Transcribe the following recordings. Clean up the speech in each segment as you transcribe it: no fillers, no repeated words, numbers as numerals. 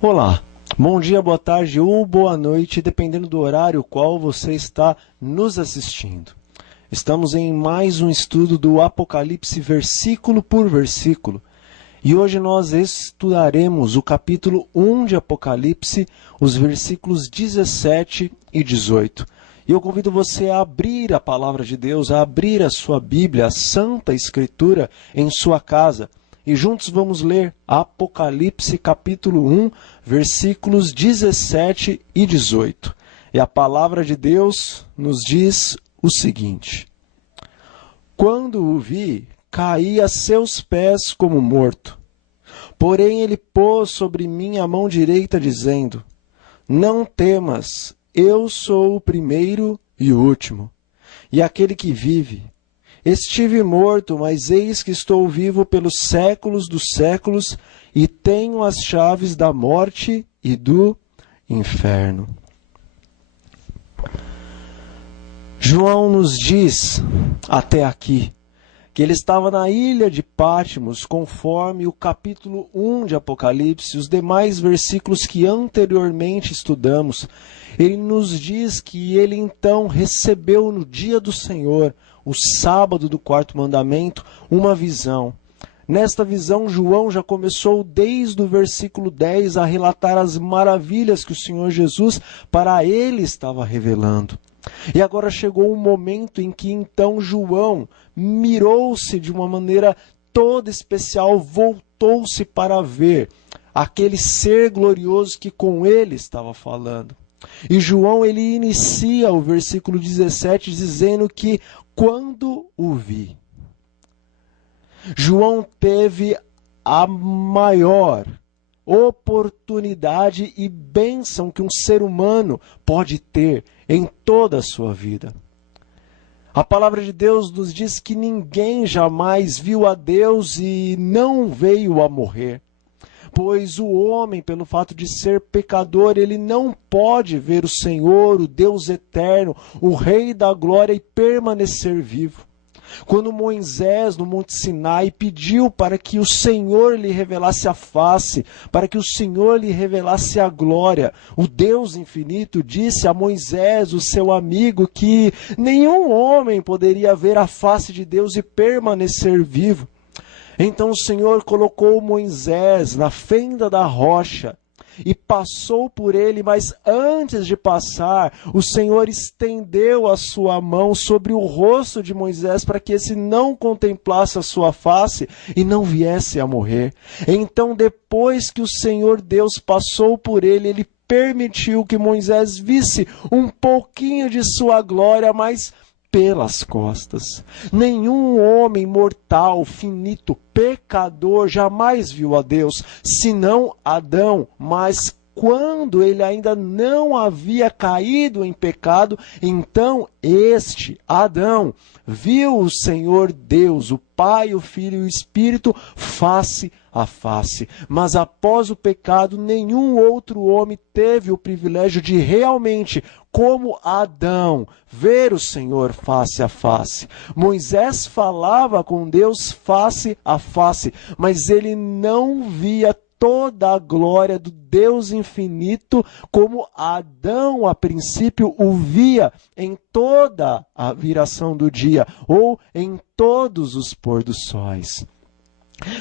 Olá, bom dia, boa tarde ou boa noite, dependendo do horário qual você está nos assistindo. Estamos em mais um estudo do Apocalipse versículo por versículo. E hoje nós estudaremos o capítulo 1 de Apocalipse, os versículos 17 e 18. E eu convido você a abrir a palavra de Deus, a abrir a sua Bíblia, a Santa Escritura, em sua casa. E juntos vamos ler Apocalipse capítulo 1, versículos 17 e 18. E a palavra de Deus nos diz o seguinte: Quando o vi, caí a seus pés como morto. Porém ele pôs sobre mim a mão direita, dizendo: Não temas, eu sou o primeiro e o último, e aquele que vive. Estive morto, mas eis que estou vivo pelos séculos dos séculos, e tenho as chaves da morte e do inferno. João nos diz, até aqui, que ele estava na ilha de Patmos, conforme o capítulo 1 de Apocalipse, os demais versículos que anteriormente estudamos. Ele nos diz que ele então recebeu no dia do Senhor, o sábado do quarto mandamento, uma visão. Nesta visão, João já começou desde o versículo 10 a relatar as maravilhas que o Senhor Jesus para ele estava revelando. E agora chegou um momento em que então João mirou-se de uma maneira toda especial, voltou-se para ver aquele ser glorioso que com ele estava falando. E João ele inicia o versículo 17 dizendo que quando o vi, João teve a maior oportunidade e bênção que um ser humano pode ter em toda a sua vida. A palavra de Deus nos diz que ninguém jamais viu a Deus e não veio a morrer. Pois o homem, pelo fato de ser pecador, ele não pode ver o Senhor, o Deus eterno, o Rei da glória e permanecer vivo. Quando Moisés, no Monte Sinai, pediu para que o Senhor lhe revelasse a face, para que o Senhor lhe revelasse a glória, o Deus infinito disse a Moisés, o seu amigo, que nenhum homem poderia ver a face de Deus e permanecer vivo. Então o Senhor colocou Moisés na fenda da rocha e passou por ele, mas antes de passar, o Senhor estendeu a sua mão sobre o rosto de Moisés para que esse não contemplasse a sua face e não viesse a morrer. Então, depois que o Senhor Deus passou por ele, ele permitiu que Moisés visse um pouquinho de sua glória, mas pelas costas. Nenhum homem mortal, finito, pecador jamais viu a Deus, senão Adão, mas quando ele ainda não havia caído em pecado, então este, Adão, viu o Senhor Deus, o Pai, o Filho e o Espírito, face a face. Mas após o pecado, nenhum outro homem teve o privilégio de realmente, como Adão, ver o Senhor face a face. Moisés falava com Deus face a face, mas ele não via toda a glória do Deus infinito, como Adão, a princípio, o via em toda a viração do dia, ou em todos os pôr dos sóis.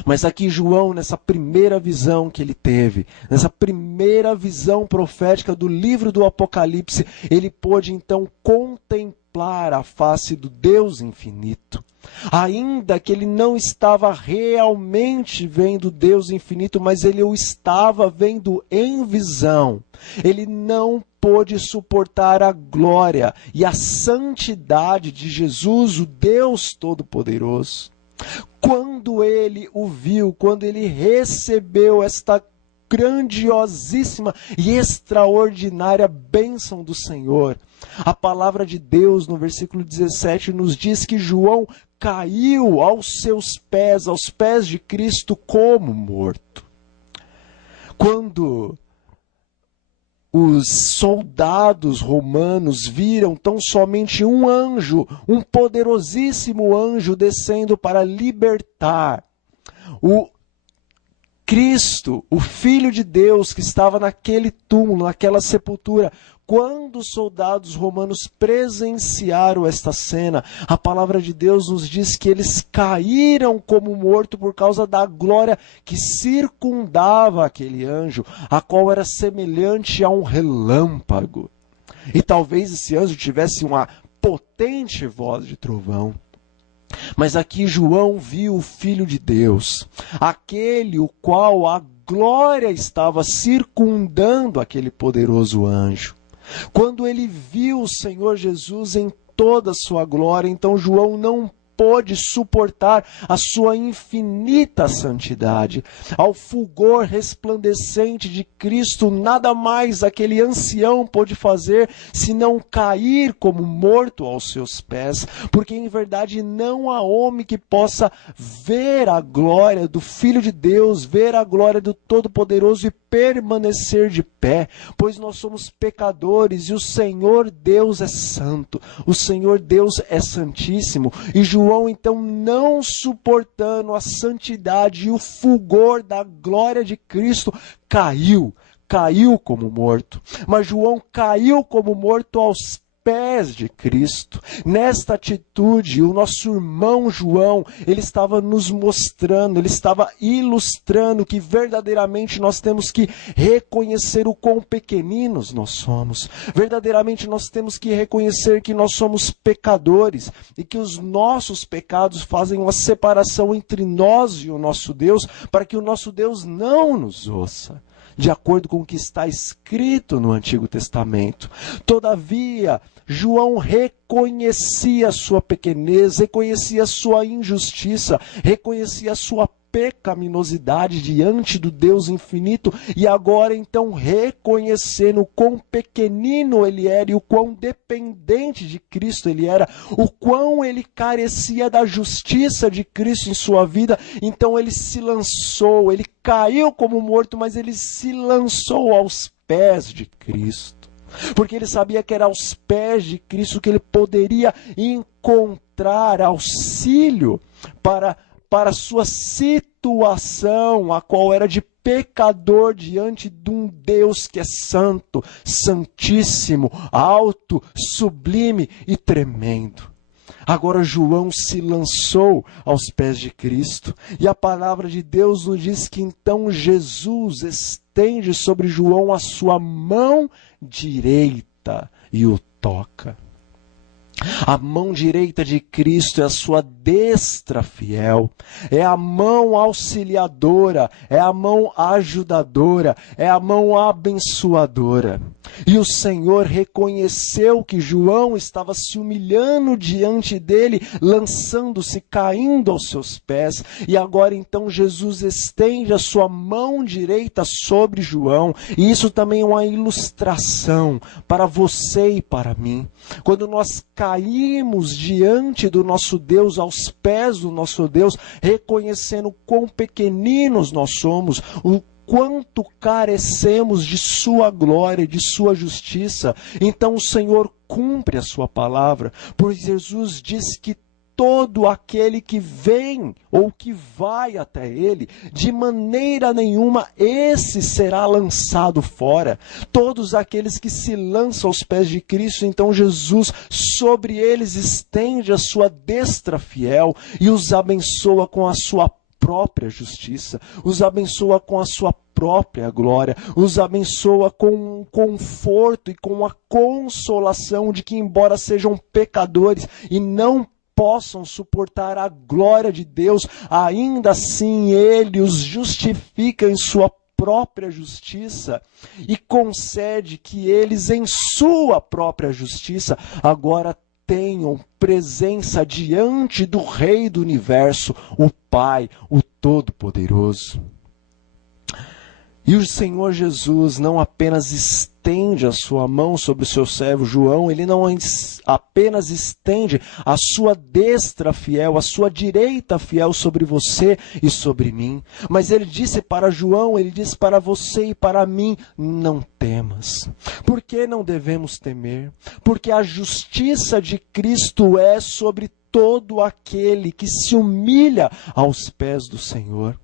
Mas aqui João, nessa primeira visão que ele teve, nessa primeira visão profética do livro do Apocalipse, ele pôde então contemplar a face do Deus infinito. Ainda que ele não estava realmente vendo Deus infinito, mas ele o estava vendo em visão. Ele não pôde suportar a glória e a santidade de Jesus, o Deus Todo-Poderoso. Quando ele o viu, quando ele recebeu esta grandiosíssima e extraordinária bênção do Senhor, a palavra de Deus no versículo 17 nos diz que João caiu aos pés de Cristo como morto. Quando os soldados romanos viram tão somente um anjo, um poderosíssimo anjo descendo para libertar o Cristo, o Filho de Deus que estava naquele túmulo, naquela sepultura, quando os soldados romanos presenciaram esta cena, a palavra de Deus nos diz que eles caíram como mortos por causa da glória que circundava aquele anjo, a qual era semelhante a um relâmpago. E talvez esse anjo tivesse uma potente voz de trovão. Mas aqui João viu o Filho de Deus, aquele o qual a glória estava circundando aquele poderoso anjo. Quando ele viu o Senhor Jesus em toda a sua glória, então João não pôde suportar a sua infinita santidade. Ao fulgor resplandecente de Cristo, nada mais aquele ancião pôde fazer senão cair como morto aos seus pés, porque em verdade não há homem que possa ver a glória do Filho de Deus, ver a glória do Todo-Poderoso e permanecer de pé, pois nós somos pecadores e o Senhor Deus é santo, o Senhor Deus é santíssimo. E João, então, não suportando a santidade e o fulgor da glória de Cristo, caiu como morto. Mas João caiu como morto aos pés de Cristo. Nesta atitude, o nosso irmão João, ele estava nos mostrando, ele estava ilustrando que verdadeiramente nós temos que reconhecer o quão pequeninos nós somos. Verdadeiramente nós temos que reconhecer que nós somos pecadores e que os nossos pecados fazem uma separação entre nós e o nosso Deus, para que o nosso Deus não nos ouça, de acordo com o que está escrito no Antigo Testamento. Todavia, João reconhecia a sua pequenez, reconhecia a sua injustiça, reconhecia a sua pecaminosidade diante do Deus infinito, e agora então, reconhecendo o quão pequenino ele era e o quão dependente de Cristo ele era, o quão ele carecia da justiça de Cristo em sua vida, então ele se lançou, ele caiu como morto, mas ele se lançou aos pés de Cristo, porque ele sabia que era aos pés de Cristo que ele poderia encontrar auxílio para a sua situação, a qual era de pecador diante de um Deus que é santo, santíssimo, alto, sublime e tremendo. Agora João se lançou aos pés de Cristo, e a palavra de Deus nos diz que então Jesus estende sobre João a sua mão direita e o toca. A mão direita de Cristo é a sua destra fiel, é a mão auxiliadora, é a mão ajudadora, é a mão abençoadora. E o Senhor reconheceu que João estava se humilhando diante dele, lançando-se, caindo aos seus pés. E agora então Jesus estende a sua mão direita sobre João. E isso também é uma ilustração para você e para mim. Quando nós caímos diante do nosso Deus, aos pés do nosso Deus, reconhecendo quão pequeninos nós somos, o quanto carecemos de sua glória, de sua justiça, então o Senhor cumpre a sua palavra, pois Jesus diz que todo aquele que vem ou que vai até ele, de maneira nenhuma esse será lançado fora. Todos aqueles que se lançam aos pés de Cristo, então Jesus sobre eles estende a sua destra fiel e os abençoa com a sua própria justiça, os abençoa com a sua própria glória, os abençoa com um conforto e com a consolação de que, embora sejam pecadores e não possam suportar a glória de Deus, ainda assim Ele os justifica em sua própria justiça e concede que eles, em sua própria justiça, agora tenham presença diante do Rei do Universo, o Pai, o Todo-Poderoso. E o Senhor Jesus não apenas estende a sua mão sobre o seu servo João, ele não apenas estende a sua destra fiel, a sua direita fiel sobre você e sobre mim, mas ele disse para João, ele disse para você e para mim, não temas. Por que não devemos temer? Porque a justiça de Cristo é sobre todo aquele que se humilha aos pés do Senhor.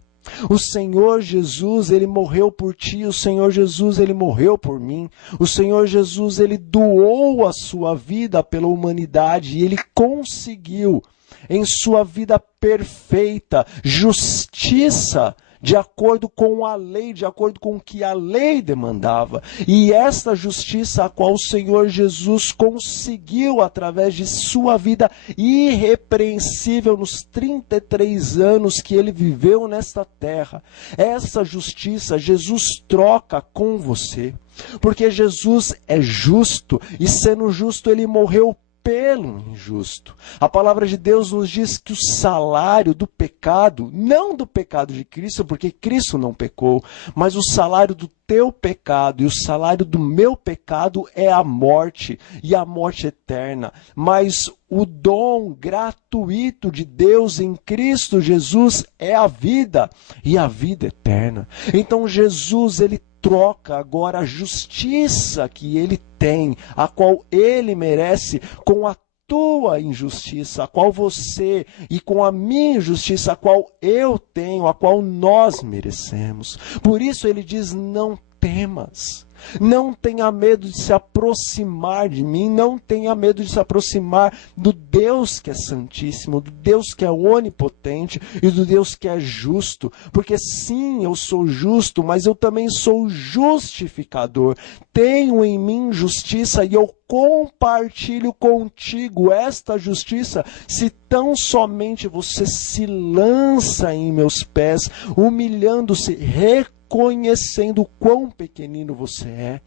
O Senhor Jesus, Ele morreu por ti, o Senhor Jesus, Ele morreu por mim. O Senhor Jesus, Ele doou a sua vida pela humanidade e Ele conseguiu, em sua vida perfeita, justiça, de acordo com a lei, de acordo com o que a lei demandava. E esta justiça a qual o Senhor Jesus conseguiu através de sua vida irrepreensível nos 33 anos que ele viveu nesta terra. Essa justiça Jesus troca com você, porque Jesus é justo e sendo justo ele morreu pelo injusto. A palavra de Deus nos diz que o salário do pecado, não do pecado de Cristo, porque Cristo não pecou, mas o salário do teu pecado e o salário do meu pecado é a morte, e a morte eterna. Mas o dom gratuito de Deus em Cristo Jesus é a vida, e a vida eterna. Então Jesus, ele troca agora a justiça que ele tem, a qual ele merece, com a tua injustiça, a qual você, e com a minha injustiça, a qual eu tenho, a qual nós merecemos. Por isso ele diz: não temas. Não tenha medo de se aproximar de mim, não tenha medo de se aproximar do Deus que é santíssimo, do Deus que é onipotente e do Deus que é justo. Porque sim, eu sou justo, mas eu também sou justificador. Tenho em mim justiça e eu compartilho contigo esta justiça se tão somente você se lança em meus pés, humilhando-se, reconhecendo o quão pequenino você é.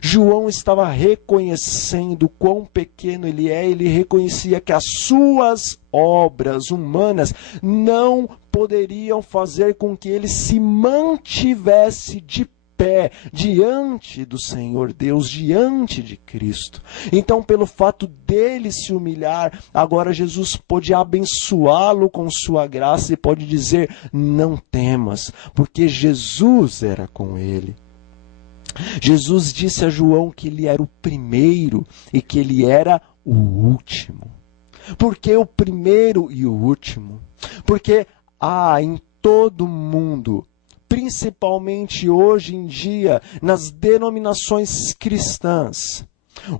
João estava reconhecendo quão pequeno ele é, ele reconhecia que as suas obras humanas não poderiam fazer com que ele se mantivesse de pé diante do Senhor Deus, diante de Cristo. Então, pelo fato dele se humilhar, agora Jesus pode abençoá-lo com sua graça e pode dizer: não temas, porque Jesus era com ele. Jesus disse a João que ele era o primeiro e que ele era o último. Por que o primeiro e o último? Porque em todo mundo, principalmente hoje em dia, nas denominações cristãs,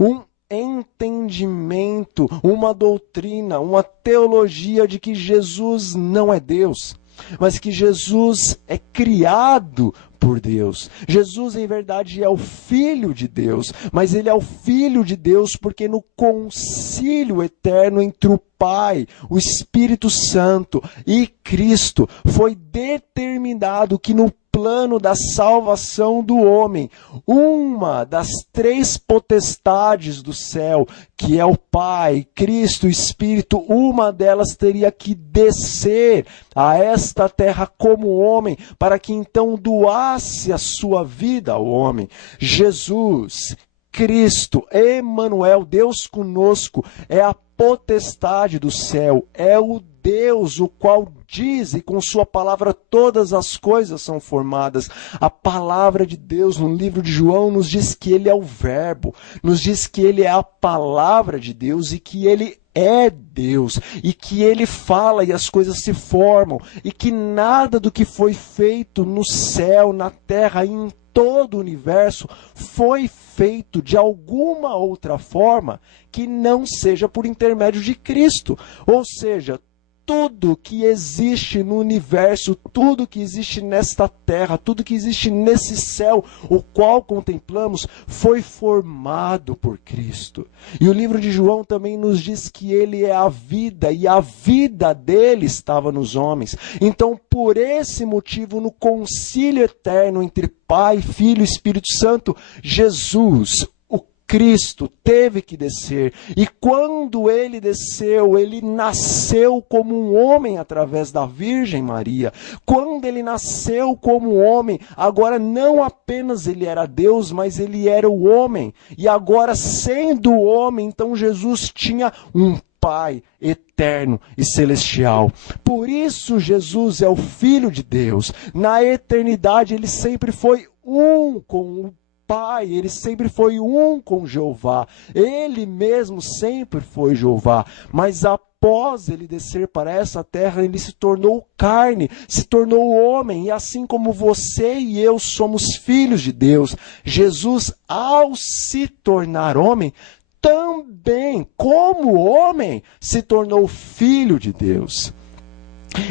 um entendimento, uma doutrina, uma teologia de que Jesus não é Deus, mas que Jesus é criado por Deus. Jesus, em verdade, é o Filho de Deus, mas ele é o Filho de Deus porque no concílio eterno entre o Pai, o Espírito Santo e Cristo, foi determinado que no plano da salvação do homem, uma das três potestades do céu, que é o Pai, Cristo, Espírito, uma delas teria que descer a esta terra como homem, para que então doasse a sua vida ao homem. Jesus, Cristo, Emanuel, Deus conosco, é a potestade do céu, é o Deus o qual diz, e com sua palavra todas as coisas são formadas. A palavra de Deus no livro de João nos diz que ele é o verbo, nos diz que ele é a palavra de Deus e que ele é Deus, e que ele fala e as coisas se formam, e que nada do que foi feito no céu, na terra e em todo o universo foi feito de alguma outra forma que não seja por intermédio de Cristo. Ou seja, tudo que existe no universo, tudo que existe nesta terra, tudo que existe nesse céu, o qual contemplamos, foi formado por Cristo. E o livro de João também nos diz que ele é a vida, e a vida dele estava nos homens. Então, por esse motivo, no concílio eterno entre Pai, Filho e Espírito Santo, Jesus, Cristo, teve que descer, e quando ele desceu, ele nasceu como um homem através da Virgem Maria. Quando ele nasceu como homem, agora não apenas ele era Deus, mas ele era o homem, e agora sendo homem, então Jesus tinha um Pai eterno e celestial. Por isso Jesus é o Filho de Deus. Na eternidade ele sempre foi um com o Pai, ele sempre foi um com Jeová, ele mesmo sempre foi Jeová, mas a após ele descer para essa terra, ele se tornou carne, se tornou homem, e assim como você e eu somos filhos de Deus, Jesus, ao se tornar homem, também, como homem, se tornou filho de Deus.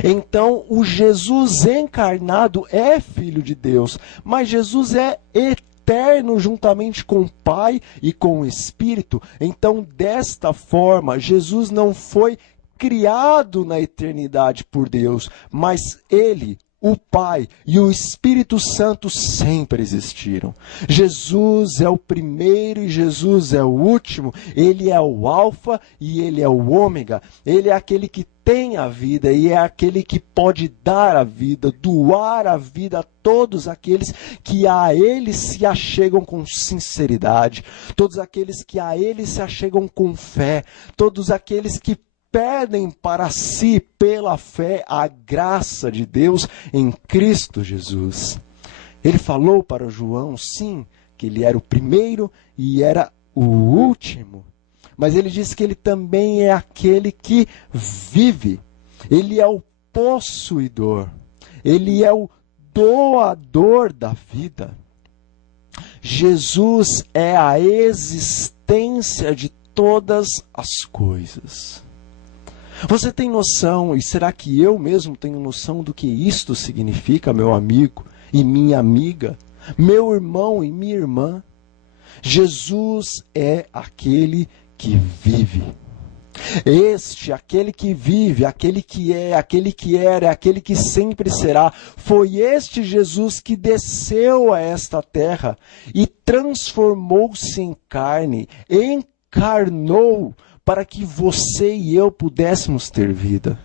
Então, o Jesus encarnado é filho de Deus, mas Jesus é eterno juntamente com o Pai e com o Espírito. Então, desta forma, Jesus não foi criado na eternidade por Deus, mas ele, o Pai e o Espírito Santo sempre existiram. Jesus é o primeiro e Jesus é o último. Ele é o Alfa e ele é o Ômega. Ele é aquele que tem a vida e é aquele que pode dar a vida, doar a vida a todos aqueles que a ele se achegam com sinceridade, todos aqueles que a ele se achegam com fé, todos aqueles que pedem para si, pela fé, a graça de Deus em Cristo Jesus. Ele falou para João, sim, que ele era o primeiro e era o último. Mas ele diz que ele também é aquele que vive. Ele é o possuidor. Ele é o doador da vida. Jesus é a existência de todas as coisas. Você tem noção, e será que eu mesmo tenho noção do que isto significa, meu amigo e minha amiga, meu irmão e minha irmã? Jesus é aquele que vive. Aquele que vive, aquele que é, aquele que era, aquele que sempre será. Foi este Jesus que desceu a esta terra e transformou-se em carne, encarnou para que você e eu pudéssemos ter vida.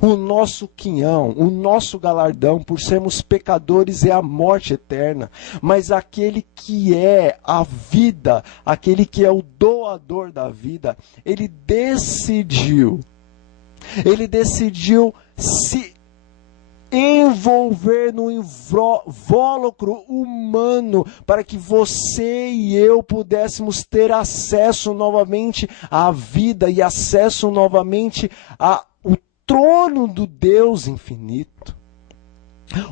O nosso quinhão, o nosso galardão por sermos pecadores é a morte eterna. Mas aquele que é a vida, aquele que é o doador da vida, ele decidiu se envolver no invólucro humano para que você e eu pudéssemos ter acesso novamente à vida e acesso novamente ao trono do Deus infinito.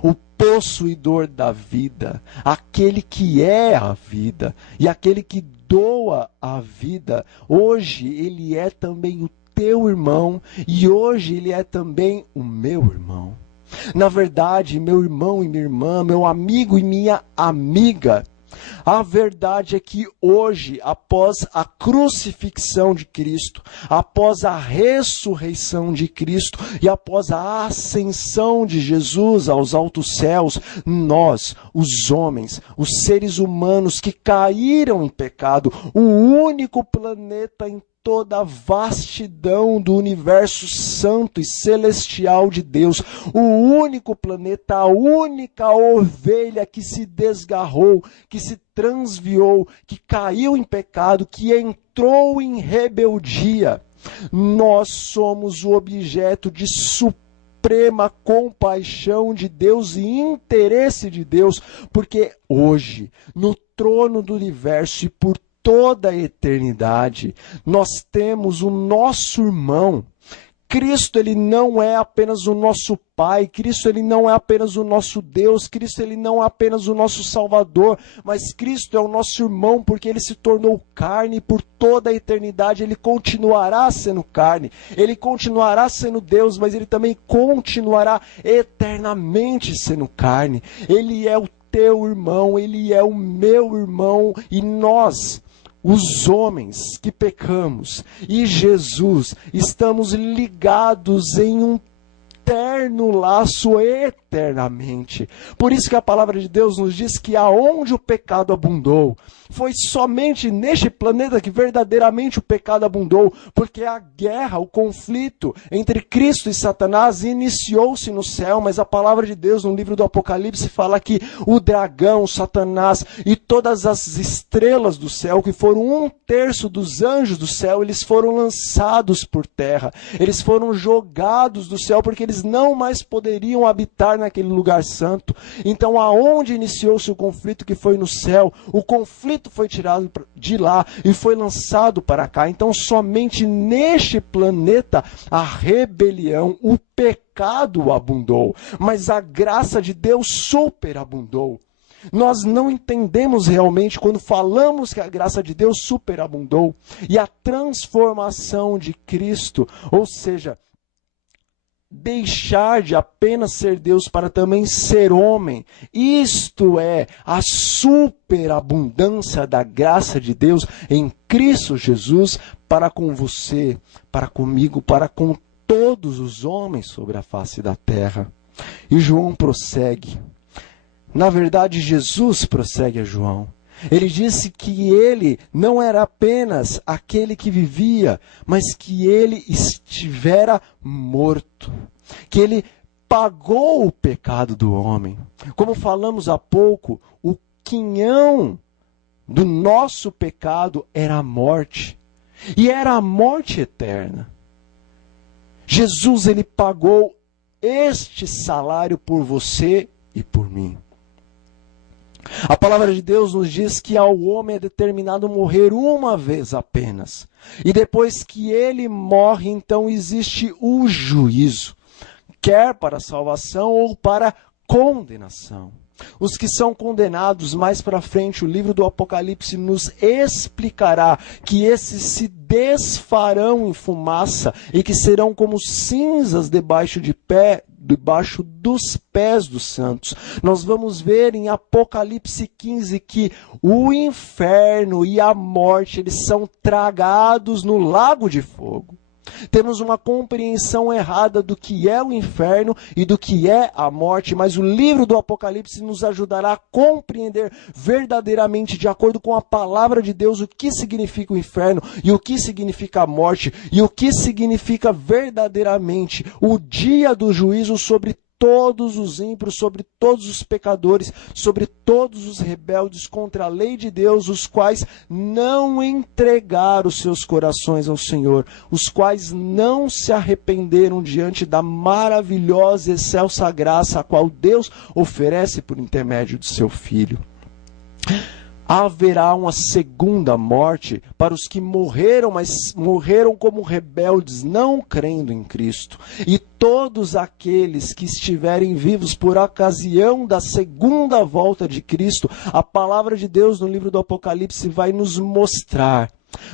O possuidor da vida, aquele que é a vida e aquele que doa a vida, hoje ele é também o teu irmão e hoje ele é também o meu irmão. Na verdade, meu irmão e minha irmã, meu amigo e minha amiga, a verdade é que hoje, após a crucifixão de Cristo, após a ressurreição de Cristo e após a ascensão de Jesus aos altos céus, nós, os homens, os seres humanos que caíram em pecado, o único planeta em toda a vastidão do universo santo e celestial de Deus, o único planeta, a única ovelha que se desgarrou, que se transviou, que caiu em pecado, que entrou em rebeldia. Nós somos o objeto de suprema compaixão de Deus e interesse de Deus, porque hoje, no trono do universo e por toda a eternidade, nós temos o nosso irmão. Cristo, ele não é apenas o nosso Pai, Cristo, ele não é apenas o nosso Deus, Cristo, ele não é apenas o nosso Salvador, mas Cristo é o nosso irmão, porque ele se tornou carne e por toda a eternidade ele continuará sendo carne, ele continuará sendo Deus, mas ele também continuará eternamente sendo carne. Ele é o teu irmão, ele é o meu irmão, e nós, os homens que pecamos e Jesus, estamos ligados em um eterno laço eternamente. Por isso que a palavra de Deus nos diz que aonde o pecado abundou, foi somente neste planeta que verdadeiramente o pecado abundou, porque a guerra, o conflito entre Cristo e Satanás iniciou-se no céu, mas a palavra de Deus no livro do Apocalipse fala que o dragão, Satanás e todas as estrelas do céu, que foram 1/3 dos anjos do céu, eles foram lançados por terra, eles foram jogados do céu, porque eles não mais poderiam habitar naquele lugar santo. Então, aonde iniciou-se o conflito, que foi no céu, o conflito foi tirado de lá e foi lançado para cá. Então, somente neste planeta a rebelião, o pecado abundou, mas a graça de Deus superabundou. Nós não entendemos realmente quando falamos que a graça de Deus superabundou e a transformação de Cristo, ou seja, deixar de apenas ser Deus para também ser homem. Isto é a superabundância da graça de Deus em Cristo Jesus para com você, para comigo, para com todos os homens sobre a face da terra. E João prossegue. Na verdade, Jesus prossegue a João. Ele disse que ele não era apenas aquele que vivia, mas que ele estivera morto. Que ele pagou o pecado do homem. Como falamos há pouco, o quinhão do nosso pecado era a morte. E era a morte eterna. Jesus, ele pagou este salário por você e por mim. A palavra de Deus nos diz que ao homem é determinado morrer uma vez apenas. E depois que ele morre, então existe o juízo, quer para a salvação ou para a condenação. Os que são condenados, mais para frente, o livro do Apocalipse nos explicará que esses se desfarão em fumaça e que serão como cinzas debaixo dos pés dos santos. Nós vamos ver em Apocalipse 15 que o inferno e a morte, eles são tragados no lago de fogo. Temos uma compreensão errada do que é o inferno e do que é a morte, mas o livro do Apocalipse nos ajudará a compreender verdadeiramente, de acordo com a palavra de Deus, o que significa o inferno e o que significa a morte e o que significa verdadeiramente o dia do juízo sobre todos os ímpios, sobre todos os pecadores, sobre todos os rebeldes contra a lei de Deus, os quais não entregaram os seus corações ao Senhor, os quais não se arrependeram diante da maravilhosa e excelsa graça a qual Deus oferece por intermédio de seu Filho. Haverá uma segunda morte para os que morreram, mas morreram como rebeldes, não crendo em Cristo. E todos aqueles que estiverem vivos por ocasião da segunda volta de Cristo, a palavra de Deus no livro do Apocalipse vai nos mostrar,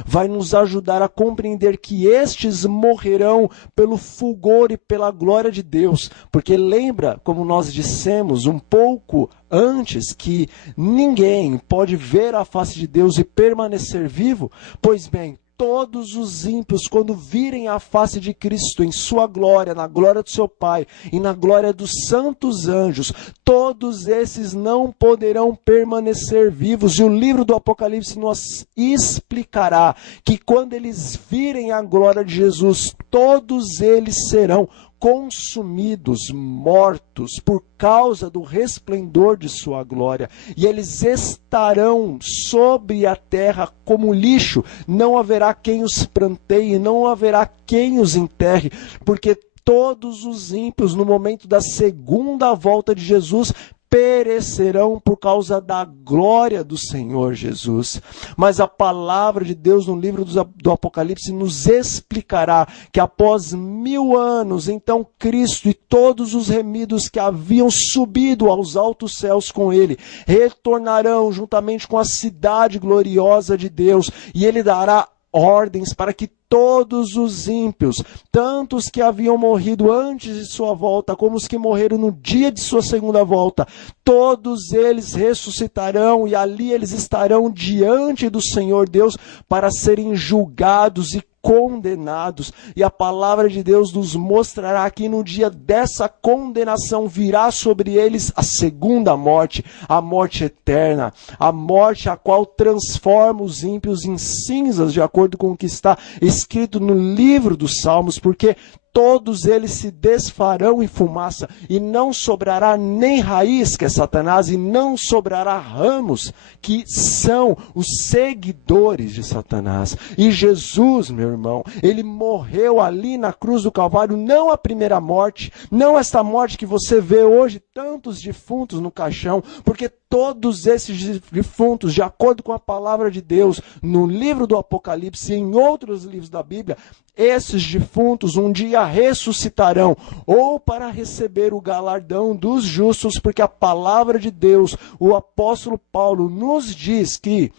vai nos ajudar a compreender que estes morrerão pelo fulgor e pela glória de Deus. Porque lembra, como nós dissemos um pouco antes, que ninguém pode ver a face de Deus e permanecer vivo? Pois bem, todos os ímpios, quando virem a face de Cristo em sua glória, na glória do seu Pai e na glória dos santos anjos, todos esses não poderão permanecer vivos. E o livro do Apocalipse nos explicará que quando eles virem a glória de Jesus, todos eles serão consumidos, mortos, por causa do resplendor de sua glória. E eles estarão sobre a terra como lixo. Não haverá quem os planteie, não haverá quem os enterre, porque todos os ímpios, no momento da segunda volta de Jesus, perecerão por causa da glória do Senhor Jesus. Mas a palavra de Deus no livro do Apocalipse nos explicará que após 1000 anos, então Cristo e todos os remidos que haviam subido aos altos céus com ele, retornarão juntamente com a cidade gloriosa de Deus, e ele dará ordens para que todos os ímpios, tanto os que haviam morrido antes de sua volta, como os que morreram no dia de sua segunda volta, todos eles ressuscitarão e ali eles estarão diante do Senhor Deus para serem julgados e condenados. E a palavra de Deus nos mostrará que no dia dessa condenação virá sobre eles a segunda morte, a morte eterna, a morte a qual transforma os ímpios em cinzas, de acordo com o que está escrito no livro dos Salmos, porque todos eles se desfarão em fumaça, e não sobrará nem raiz, que é Satanás, e não sobrará ramos, que são os seguidores de Satanás. E Jesus, meu irmão, ele morreu ali na cruz do Calvário, não a primeira morte, não esta morte que você vê hoje, tantos defuntos no caixão, porque todos esses defuntos, de acordo com a palavra de Deus, no livro do Apocalipse e em outros livros da Bíblia, esses defuntos um dia ressuscitarão, ou para receber o galardão dos justos, porque a palavra de Deus, o apóstolo Paulo nos diz que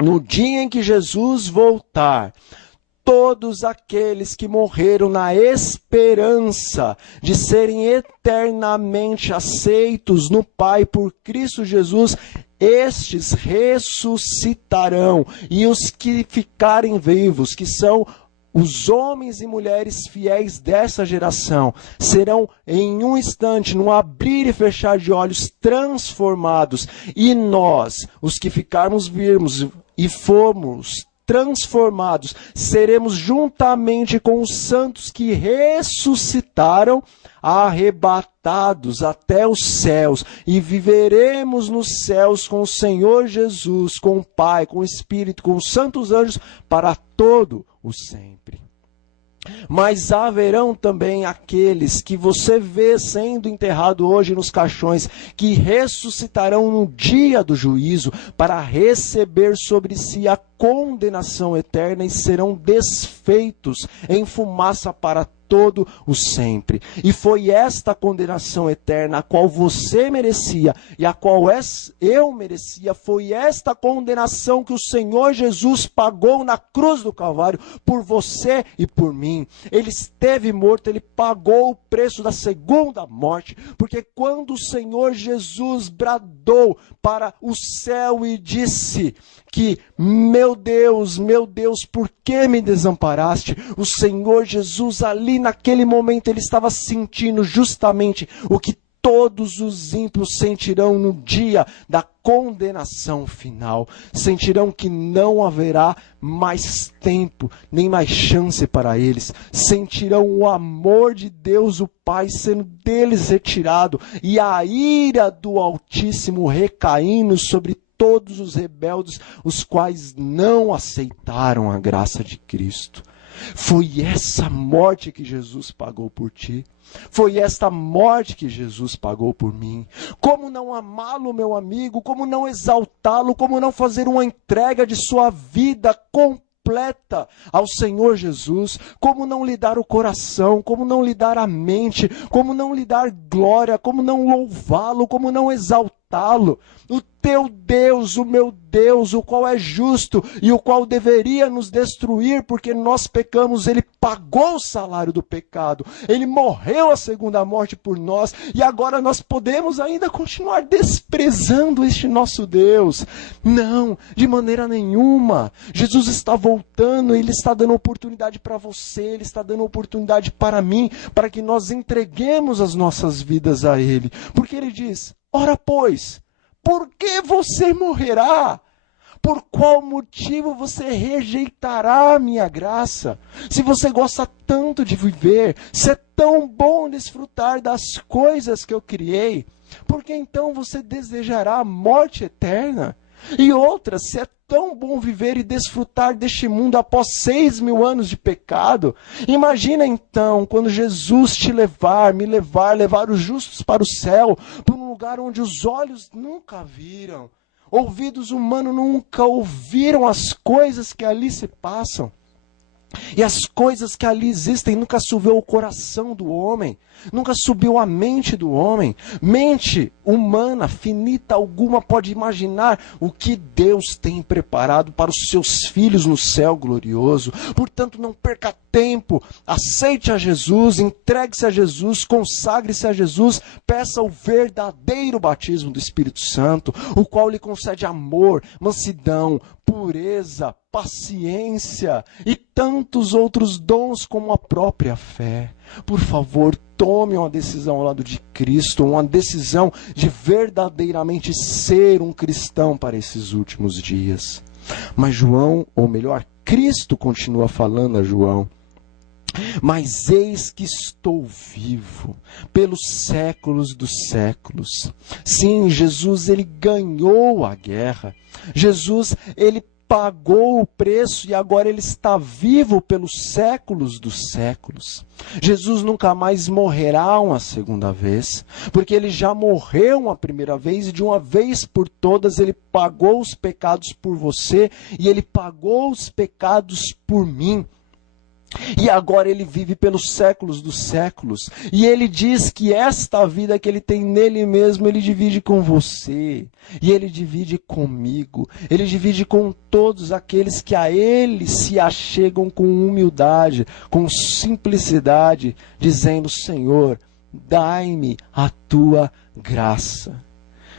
no dia em que Jesus voltar, todos aqueles que morreram na esperança de serem eternamente aceitos no Pai por Cristo Jesus, estes ressuscitarão, e os que ficarem vivos, que são os homens e mulheres fiéis dessa geração, serão em um instante, num abrir e fechar de olhos, transformados. E nós, os que ficarmos vivos e formos transformados, seremos juntamente com os santos que ressuscitaram, arrebatados até os céus, e viveremos nos céus com o Senhor Jesus, com o Pai, com o Espírito, com os santos anjos, para todo o sempre. Mas haverão também aqueles que você vê sendo enterrado hoje nos caixões, que ressuscitarão no dia do juízo para receber sobre si a condenação eterna e serão desfeitos em fumaça para todo o sempre. E foi esta condenação eterna a qual você merecia e a qual eu merecia, foi esta condenação que o Senhor Jesus pagou na cruz do Calvário por você e por mim. Ele esteve morto, ele pagou o preço da segunda morte, porque quando o Senhor Jesus bradou para o céu e disse que, meu Deus, por que me desamparaste? O Senhor Jesus ali naquele momento, ele estava sentindo justamente o que todos os ímpios sentirão no dia da condenação final. Sentirão que não haverá mais tempo, nem mais chance para eles. Sentirão o amor de Deus, o Pai, sendo deles retirado, e a ira do Altíssimo recaindo sobre todos os rebeldes, os quais não aceitaram a graça de Cristo. Foi essa morte que Jesus pagou por ti. Foi esta morte que Jesus pagou por mim. Como não amá-lo, meu amigo? Como não exaltá-lo? Como não fazer uma entrega de sua vida completa ao Senhor Jesus? Como não lhe dar o coração? Como não lhe dar a mente? Como não lhe dar glória? Como não louvá-lo? Como não exaltá-lo? O teu Deus, o meu Deus, o qual é justo e o qual deveria nos destruir porque nós pecamos, ele pagou o salário do pecado, ele morreu a segunda morte por nós, e agora nós podemos ainda continuar desprezando este nosso Deus? Não, de maneira nenhuma. Jesus está voltando, ele está dando oportunidade para você, ele está dando oportunidade para mim, para que nós entreguemos as nossas vidas a ele, porque ele diz: ora pois, por que você morrerá? Por qual motivo você rejeitará a minha graça? Se você gosta tanto de viver, se é tão bom desfrutar das coisas que eu criei, por que então você desejará a morte eterna? E outra, se é tão bom viver e desfrutar deste mundo após 6.000 anos de pecado, imagina então quando Jesus te levar, me levar, levar os justos para o céu, para um lugar onde os olhos nunca viram, ouvidos humanos nunca ouviram as coisas que ali se passam. E as coisas que ali existem nunca subiu ao coração do homem, nunca subiu à mente do homem. Mente humana, finita alguma, pode imaginar o que Deus tem preparado para os seus filhos no céu glorioso. Portanto, não perca tempo, aceite a Jesus, entregue-se a Jesus, consagre-se a Jesus, peça o verdadeiro batismo do Espírito Santo, o qual lhe concede amor, mansidão, pureza, paciência e tantos outros dons como a própria fé. Por favor, tome uma decisão ao lado de Cristo, uma decisão de verdadeiramente ser um cristão para esses últimos dias. Mas João, ou melhor, Cristo continua falando a João. Mas eis que estou vivo pelos séculos dos séculos. Sim, Jesus, ele ganhou a guerra. Jesus, ele pagou o preço e agora ele está vivo pelos séculos dos séculos. Jesus nunca mais morrerá uma segunda vez, porque ele já morreu uma primeira vez e de uma vez por todas ele pagou os pecados por você e ele pagou os pecados por mim. E agora ele vive pelos séculos dos séculos. E ele diz que esta vida que ele tem nele mesmo, ele divide com você. E ele divide comigo. Ele divide com todos aqueles que a ele se achegam com humildade, com simplicidade, dizendo: Senhor, dai-me a tua graça.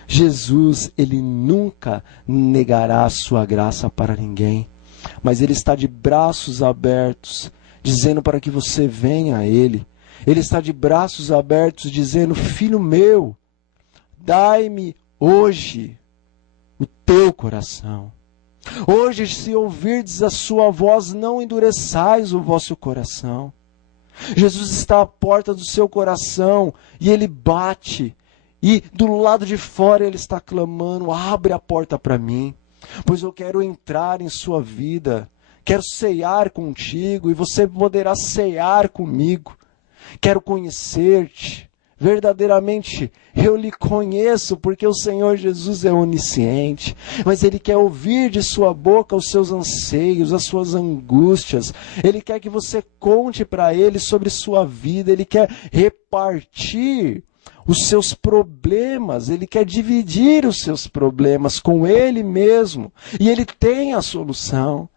Jesus, ele nunca negará a sua graça para ninguém. Mas ele está de braços abertos, dizendo para que você venha a ele. Ele está de braços abertos, dizendo: filho meu, dai-me hoje o teu coração. Hoje, se ouvirdes a sua voz, não endureçais o vosso coração. Jesus está à porta do seu coração e ele bate. E do lado de fora ele está clamando: abre a porta para mim, pois eu quero entrar em sua vida. Quero ceiar contigo e você poderá ceiar comigo. Quero conhecer-te. Verdadeiramente, eu lhe conheço porque o Senhor Jesus é onisciente. Mas Ele quer ouvir de sua boca os seus anseios, as suas angústias. Ele quer que você conte para Ele sobre sua vida. Ele quer repartir os seus problemas. Ele quer dividir os seus problemas com Ele mesmo. E Ele tem a solução.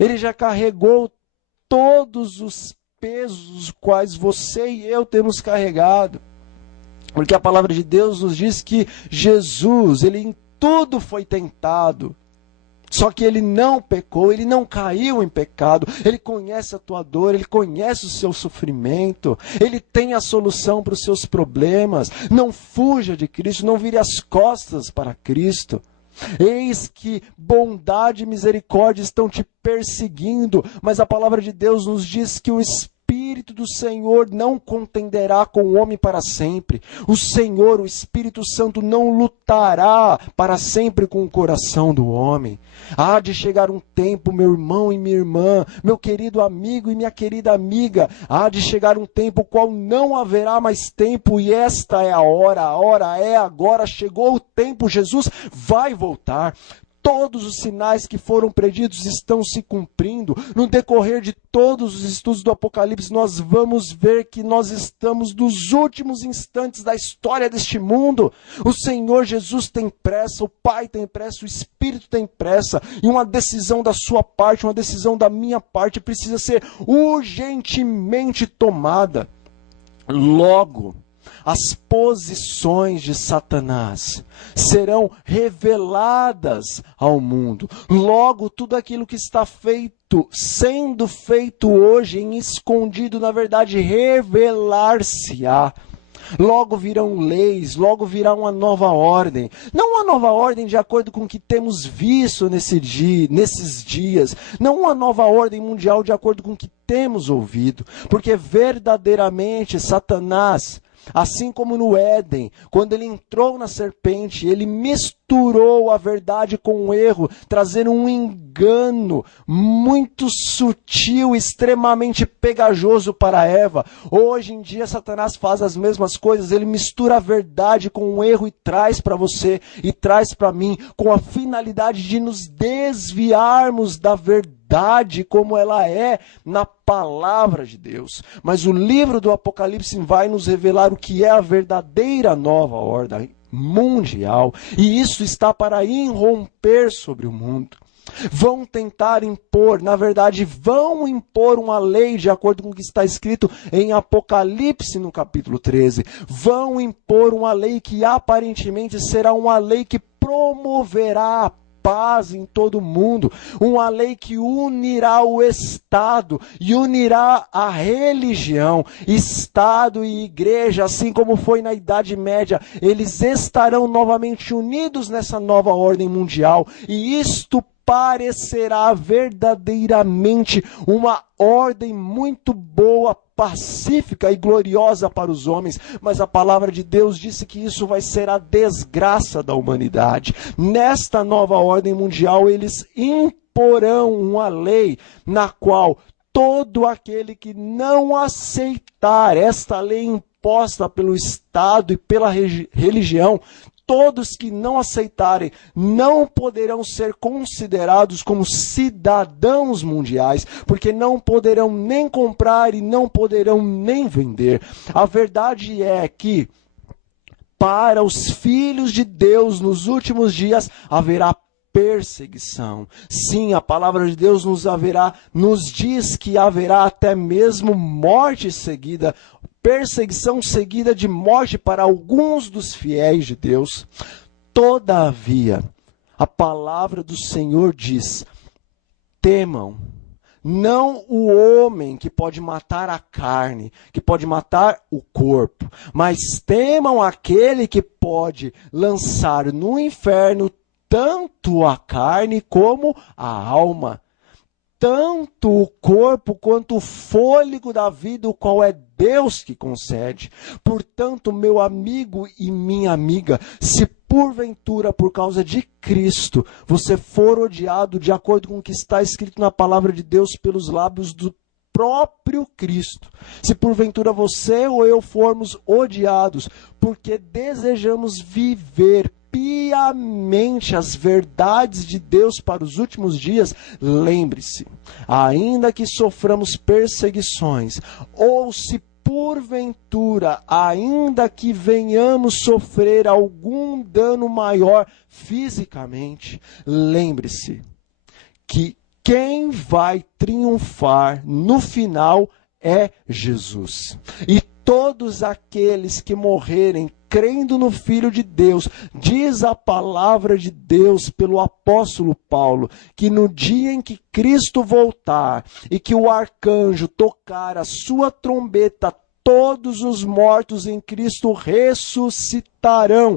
Ele já carregou todos os pesos os quais você e eu temos carregado. Porque a palavra de Deus nos diz que Jesus, ele em tudo foi tentado. Só que ele não pecou, ele não caiu em pecado. Ele conhece a tua dor, ele conhece o seu sofrimento. Ele tem a solução para os seus problemas. Não fuja de Cristo, não vire as costas para Cristo. Eis que bondade e misericórdia estão te perseguindo, mas a palavra de Deus nos diz que o Espírito do Senhor não contenderá com o homem para sempre. O Senhor, o Espírito Santo, não lutará para sempre com o coração do homem. Há de chegar um tempo, meu irmão e minha irmã, meu querido amigo e minha querida amiga, há de chegar um tempo qual não haverá mais tempo, e esta é a hora é agora, chegou o tempo, Jesus vai voltar. Todos os sinais que foram preditos estão se cumprindo. No decorrer de todos os estudos do Apocalipse, nós vamos ver que nós estamos nos últimos instantes da história deste mundo. O Senhor Jesus tem pressa, o Pai tem pressa, o Espírito tem pressa. E uma decisão da sua parte, uma decisão da minha parte precisa ser urgentemente tomada. Logo, as posições de Satanás serão reveladas ao mundo. Logo, tudo aquilo que está sendo feito hoje em escondido, na verdade, revelar-se-á. Logo virão leis, logo virá uma nova ordem. Não uma nova ordem de acordo com o que temos visto nesses dias. Não uma nova ordem mundial de acordo com o que temos ouvido. Porque verdadeiramente Satanás, assim como no Éden, quando ele entrou na serpente, ele misturou a verdade com o erro, trazendo um engano muito sutil, extremamente pegajoso para Eva. Hoje em dia, Satanás faz as mesmas coisas, ele mistura a verdade com o erro e traz para você e traz para mim, com a finalidade de nos desviarmos da verdade como ela é na palavra de Deus. Mas o livro do Apocalipse vai nos revelar o que é a verdadeira nova ordem mundial, e isso está para irromper sobre o mundo. Vão tentar impor, na verdade, vão impor uma lei de acordo com o que está escrito em Apocalipse no capítulo 13. Vão impor uma lei que aparentemente será uma lei que promoverá a paz em todo o mundo, uma lei que unirá o Estado e unirá a religião. Estado e igreja, assim como foi na Idade Média, eles estarão novamente unidos nessa nova ordem mundial, e isto parecerá verdadeiramente uma ordem muito boa, pacífica e gloriosa para os homens, mas a palavra de Deus disse que isso vai ser a desgraça da humanidade. Nesta nova ordem mundial, eles imporão uma lei na qual todo aquele que não aceitar esta lei imposta pelo Estado e pela religião, todos que não aceitarem não poderão ser considerados como cidadãos mundiais, porque não poderão nem comprar e não poderão nem vender. A verdade é que para os filhos de Deus nos últimos dias haverá perseguição. Sim, a palavra de Deus nos diz que haverá até mesmo morte seguida, perseguição seguida de morte para alguns dos fiéis de Deus. Todavia, a palavra do Senhor diz: temam não o homem que pode matar a carne, que pode matar o corpo, mas temam aquele que pode lançar no inferno tanto a carne como a alma, tanto o corpo quanto o fôlego da vida, o qual é Deus que concede. Portanto, meu amigo e minha amiga, se porventura por causa de Cristo você for odiado de acordo com o que está escrito na palavra de Deus pelos lábios do próprio Cristo, se porventura você ou eu formos odiados porque desejamos viver piamente as verdades de Deus para os últimos dias, lembre-se, ainda que soframos perseguições, ou se porventura, ainda que venhamos sofrer algum dano maior fisicamente, lembre-se que quem vai triunfar no final é Jesus. E todos aqueles que morrerem crendo no Filho de Deus, diz a palavra de Deus pelo apóstolo Paulo, que no dia em que Cristo voltar e que o arcanjo tocar a sua trombeta, todos os mortos em Cristo ressuscitarão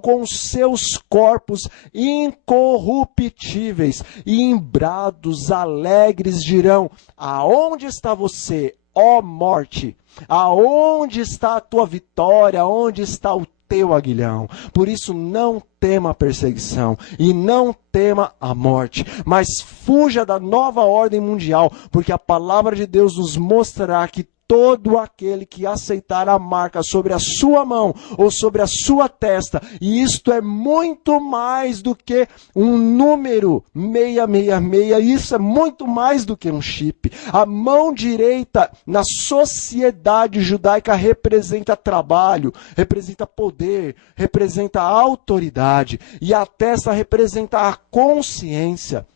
com seus corpos incorruptíveis e em brados alegres dirão: aonde está você, ó morte? Aonde está a tua vitória? Onde está o teu aguilhão? Por isso não tema a perseguição e não tema a morte, mas fuja da nova ordem mundial, porque a palavra de Deus nos mostrará que todo aquele que aceitar a marca sobre a sua mão ou sobre a sua testa, e isto é muito mais do que um número 666, isso é muito mais do que um chip. A mão direita na sociedade judaica representa trabalho, representa poder, representa autoridade, e a testa representa a consciência.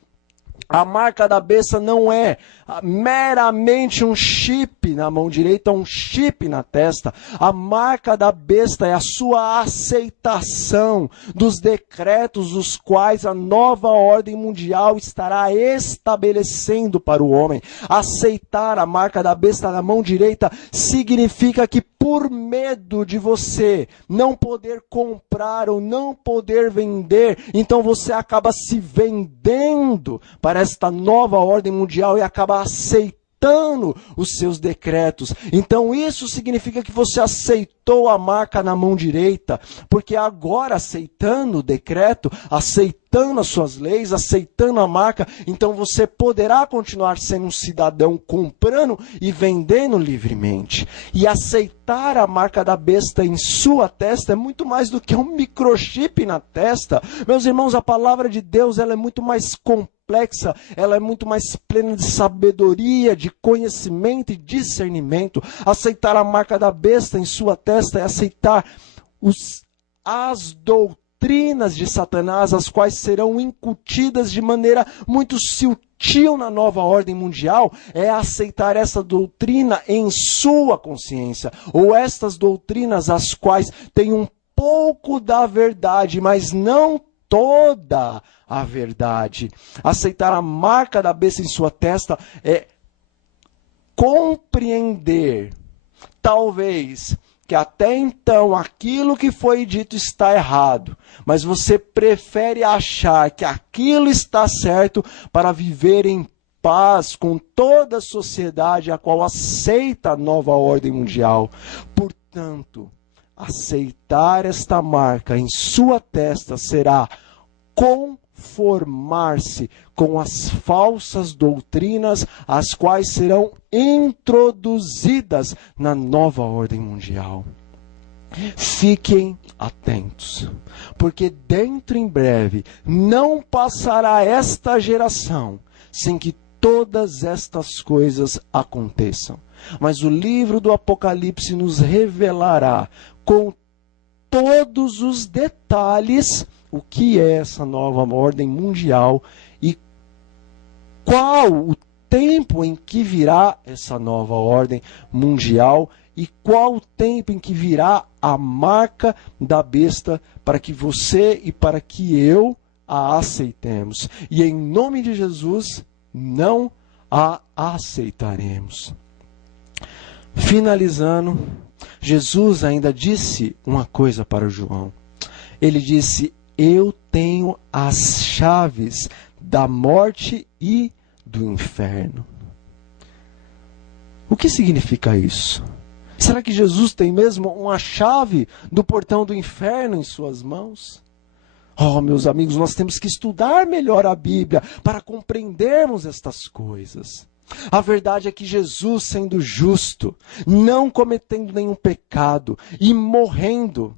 A marca da besta não é meramente um chip na mão direita, um chip na testa. A marca da besta é a sua aceitação dos decretos os quais a nova ordem mundial estará estabelecendo para o homem. Aceitar a marca da besta na mão direita significa que por medo de você não poder comprar ou não poder vender, então você acaba se vendendo para esta nova ordem mundial e acaba aceitando os seus decretos. Então isso significa que você aceitou a marca na mão direita, porque agora aceitando o decreto, aceitando as suas leis, aceitando a marca, então você poderá continuar sendo um cidadão comprando e vendendo livremente. E aceitar a marca da besta em sua testa é muito mais do que um microchip na testa. Meus irmãos, a palavra de Deus ela é muito mais complexa, ela é muito mais plena de sabedoria, de conhecimento e discernimento. Aceitar a marca da besta em sua testa é aceitar as doutrinas de Satanás, as quais serão incutidas de maneira muito sutil na nova ordem mundial, é aceitar essa doutrina em sua consciência, ou estas doutrinas as quais têm um pouco da verdade, mas não toda a verdade. Aceitar a marca da besta em sua testa é compreender, talvez, que até então aquilo que foi dito está errado, mas você prefere achar que aquilo está certo para viver em paz com toda a sociedade a qual aceita a nova ordem mundial. Portanto, aceitar esta marca em sua testa será conformar-se com as falsas doutrinas, as quais serão introduzidas na nova ordem mundial. Fiquem atentos, porque dentro em breve não passará esta geração sem que todas estas coisas aconteçam. Mas o livro do Apocalipse nos revelará com todos os detalhes o que é essa nova ordem mundial e qual o tempo em que virá essa nova ordem mundial e qual o tempo em que virá a marca da besta para que você e para que eu a aceitemos. E em nome de Jesus, não a aceitaremos. Finalizando, Jesus ainda disse uma coisa para João. Ele disse: eu tenho as chaves da morte e do inferno. O que significa isso? Será que Jesus tem mesmo uma chave do portão do inferno em suas mãos? Oh, meus amigos, nós temos que estudar melhor a Bíblia para compreendermos estas coisas. A verdade é que Jesus, sendo justo, não cometendo nenhum pecado e morrendo,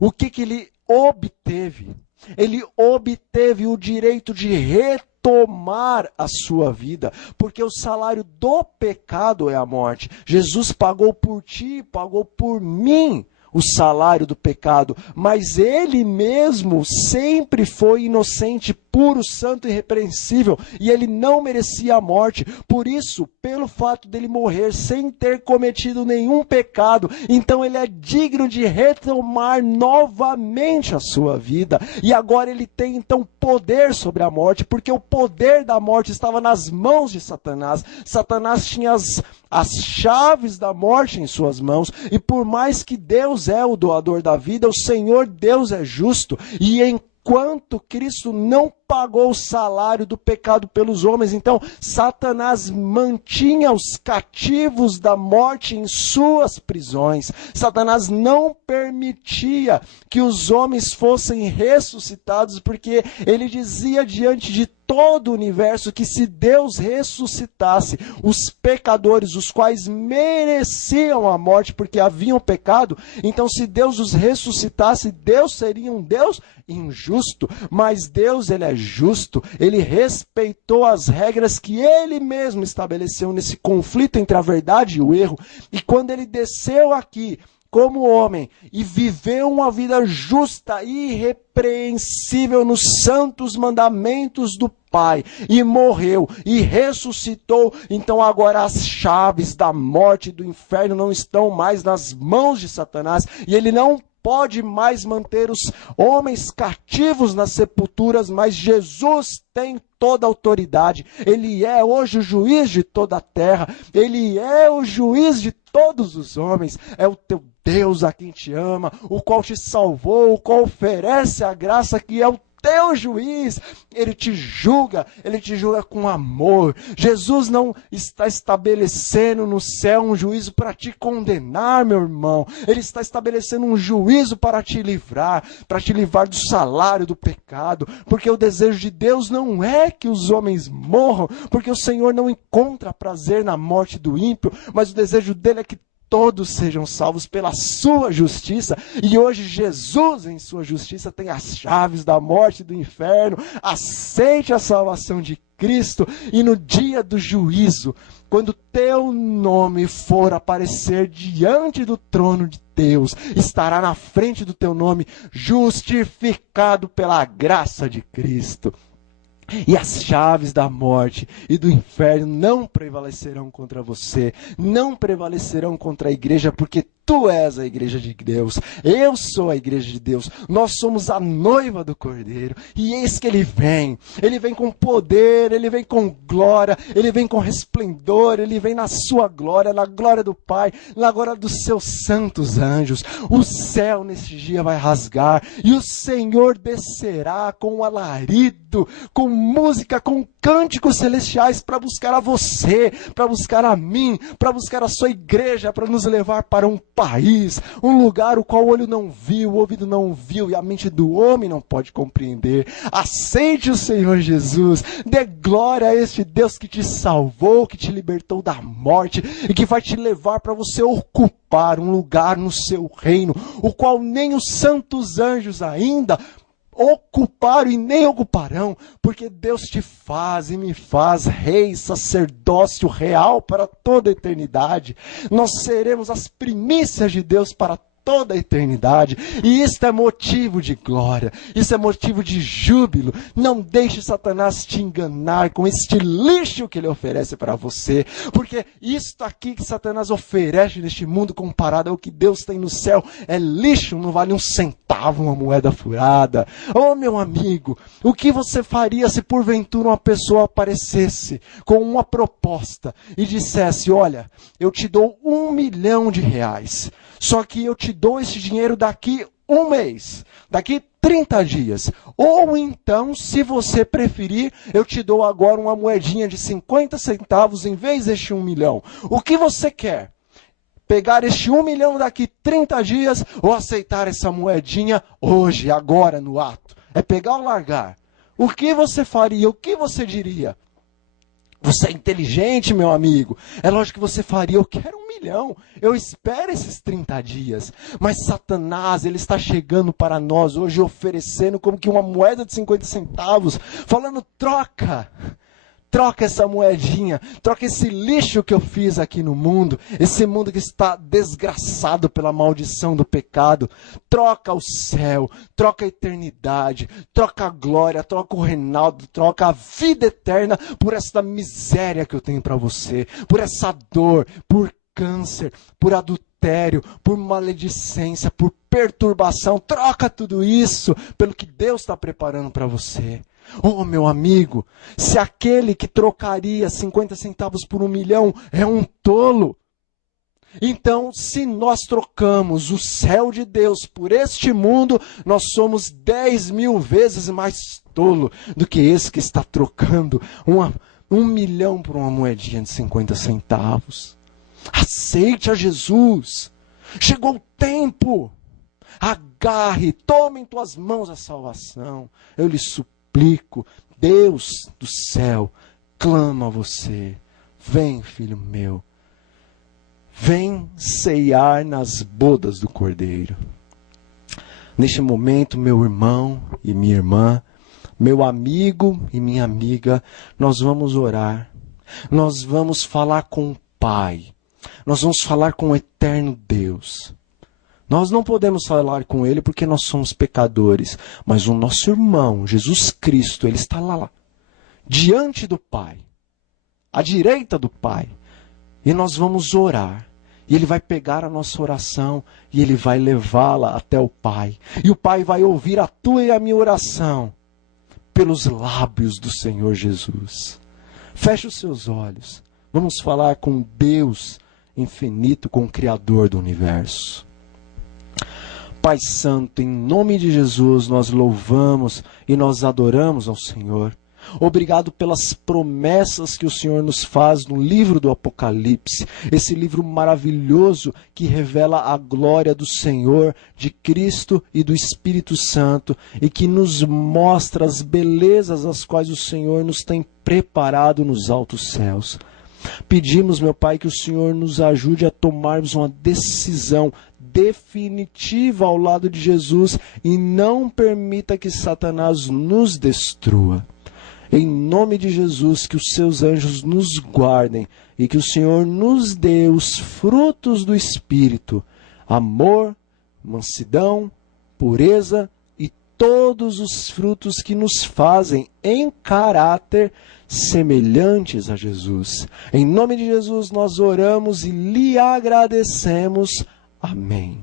o que ele obteve? Ele obteve o direito de retomar a sua vida, porque o salário do pecado é a morte. Jesus pagou por ti, pagou por mim o salário do pecado, mas ele mesmo sempre foi inocente, puro, santo e irrepreensível, e ele não merecia a morte. Por isso, pelo fato dele morrer sem ter cometido nenhum pecado, então ele é digno de retomar novamente a sua vida, e agora ele tem então poder sobre a morte, porque o poder da morte estava nas mãos de Satanás. Satanás tinha as chaves da morte em suas mãos, e por mais que Deus é o doador da vida, o Senhor Deus é justo, e enquanto Cristo não pagou o salário do pecado pelos homens, então Satanás mantinha os cativos da morte em suas prisões. Satanás não permitia que os homens fossem ressuscitados, porque ele dizia diante de todo o universo que se Deus ressuscitasse os pecadores, os quais mereciam a morte porque haviam pecado, então se Deus os ressuscitasse, Deus seria um Deus injusto. Mas Deus, ele é justo, ele respeitou as regras que ele mesmo estabeleceu nesse conflito entre a verdade e o erro, e quando ele desceu aqui como homem e viveu uma vida justa e irrepreensível nos santos mandamentos do Pai, e morreu e ressuscitou, então agora as chaves da morte e do inferno não estão mais nas mãos de Satanás, e ele não pode mais manter os homens cativos nas sepulturas, mas Jesus tem toda a autoridade. Ele é hoje o juiz de toda a terra, ele é o juiz de todos os homens, é o teu Deus a quem te ama, o qual te salvou, o qual oferece a graça, que é o teu juiz. Ele te julga com amor. Jesus não está estabelecendo no céu um juízo para te condenar, meu irmão. Ele está estabelecendo um juízo para te livrar do salário do pecado, porque o desejo de Deus não é que os homens morram, porque o Senhor não encontra prazer na morte do ímpio, mas o desejo dele é que todos sejam salvos pela sua justiça. E hoje Jesus, em sua justiça, tem as chaves da morte e do inferno. Aceite a salvação de Cristo, e no dia do juízo, quando teu nome for aparecer diante do trono de Deus, estará na frente do teu nome, justificado pela graça de Cristo. E as chaves da morte e do inferno não prevalecerão contra você, não prevalecerão contra a igreja, porque Tu és a igreja de Deus, eu sou a igreja de Deus, nós somos a noiva do Cordeiro, e eis que Ele vem com poder, Ele vem com glória, Ele vem com resplendor, Ele vem na sua glória, na glória do Pai, na glória dos seus santos anjos. O céu nesse dia vai rasgar, e o Senhor descerá com alarido, com música, com cânticos celestiais para buscar a você, para buscar a mim, para buscar a sua igreja, para nos levar para um país, um lugar o qual o olho não viu, o ouvido não viu e a mente do homem não pode compreender. Aceite o Senhor Jesus, dê glória a este Deus que te salvou, que te libertou da morte e que vai te levar para você ocupar um lugar no seu reino, o qual nem os santos anjos ainda ocuparam e nem ocuparão, porque Deus te faz e me faz rei, sacerdócio real para toda a eternidade. Nós seremos as primícias de Deus para toda a eternidade, e isto é motivo de glória, isso é motivo de júbilo. Não deixe Satanás te enganar com este lixo que ele oferece para você, porque isto aqui que Satanás oferece neste mundo comparado ao que Deus tem no céu é lixo, não vale um centavo uma moeda furada. Oh, meu amigo, o que você faria se porventura uma pessoa aparecesse com uma proposta e dissesse: olha, eu te dou R$1 milhão, só que eu te dou esse dinheiro daqui um mês, daqui 30 dias. Ou então, se você preferir, eu te dou agora uma moedinha de 50 centavos em vez deste 1 milhão. O que você quer? Pegar este 1 milhão daqui 30 dias ou aceitar essa moedinha hoje, agora, no ato? É pegar ou largar? O que você faria? O que você diria? Você é inteligente, meu amigo. É lógico que você faria: eu quero 1 milhão. Eu espero esses 30 dias. Mas Satanás, ele está chegando para nós hoje oferecendo como que uma moeda de 50 centavos. Falando: troca. Troca essa moedinha, troca esse lixo que eu fiz aqui no mundo, esse mundo que está desgraçado pela maldição do pecado. Troca o céu, troca a eternidade, troca a glória, troca o Reinaldo, troca a vida eterna por essa miséria que eu tenho para você, por essa dor, por câncer, por adultério, por maledicência, por perturbação. Troca tudo isso pelo que Deus está preparando para você. Oh, meu amigo, se aquele que trocaria 50 centavos por 1 milhão é um tolo, então, se nós trocamos o céu de Deus por este mundo, nós somos 10 mil vezes mais tolo do que esse que está trocando 1 milhão por uma moedinha de 50 centavos. Aceite a Jesus. Chegou o tempo. Agarre, tome em tuas mãos a salvação. Eu lhe suplico, Deus do céu, clama a você. Vem, filho meu. Vem ceiar nas bodas do Cordeiro. Neste momento, meu irmão e minha irmã, meu amigo e minha amiga, nós vamos orar. Nós vamos falar com o Pai. Nós vamos falar com o eterno Deus. Nós não podemos falar com Ele porque nós somos pecadores. Mas o nosso irmão, Jesus Cristo, Ele está lá, diante do Pai, à direita do Pai. E nós vamos orar. E Ele vai pegar a nossa oração e Ele vai levá-la até o Pai. E o Pai vai ouvir a tua e a minha oração pelos lábios do Senhor Jesus. Feche os seus olhos. Vamos falar com Deus infinito, com o Criador do universo. Pai Santo, em nome de Jesus, nós louvamos e nós adoramos ao Senhor. Obrigado pelas promessas que o Senhor nos faz no livro do Apocalipse, esse livro maravilhoso que revela a glória do Senhor, de Cristo e do Espírito Santo, e que nos mostra as belezas as quais o Senhor nos tem preparado nos altos céus. Pedimos, meu Pai, que o Senhor nos ajude a tomarmos uma decisão definitiva ao lado de Jesus e não permita que Satanás nos destrua. Em nome de Jesus, que os seus anjos nos guardem e que o Senhor nos dê os frutos do Espírito: amor, mansidão, pureza e todos os frutos que nos fazem em caráter semelhantes a Jesus. Em nome de Jesus nós oramos e lhe agradecemos. Amém.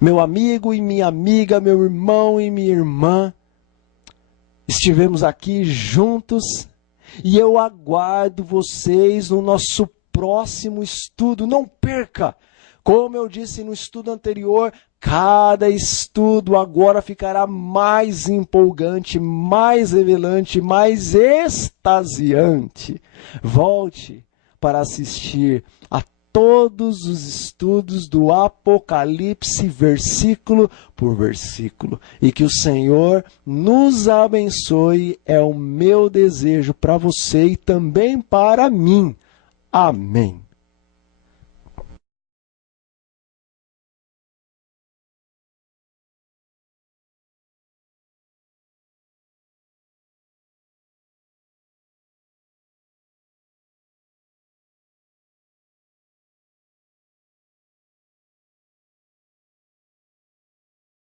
Meu amigo e minha amiga, meu irmão e minha irmã, estivemos aqui juntos e eu aguardo vocês no nosso próximo estudo. Não perca! Como eu disse no estudo anterior, cada estudo agora ficará mais empolgante, mais revelante, mais extasiante. Volte para assistir a todos os estudos do Apocalipse, versículo por versículo. E que o Senhor nos abençoe, é o meu desejo para você e também para mim. Amém.